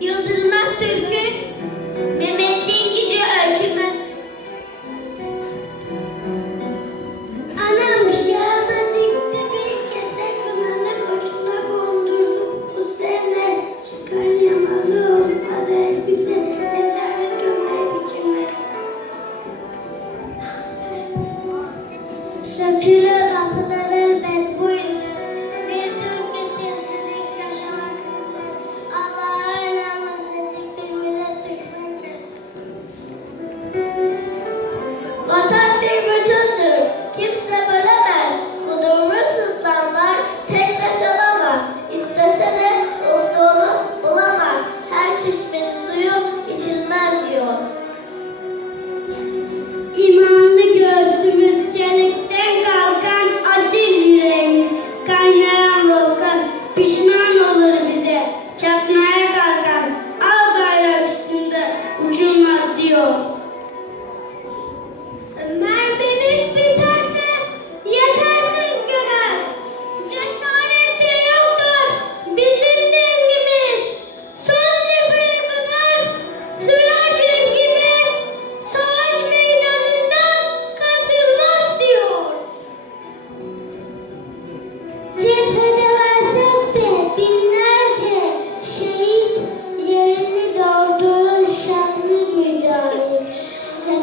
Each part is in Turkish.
Yıldırılmaz türkü Mehmetçiğin gücü ölçülmez. Anam şahmadıktı bir kese kınalı koçuna kondurdu. Bu sene çıkar yamalı olsa da elbise esaret gömleği biçilmez. Sökülür atıları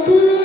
to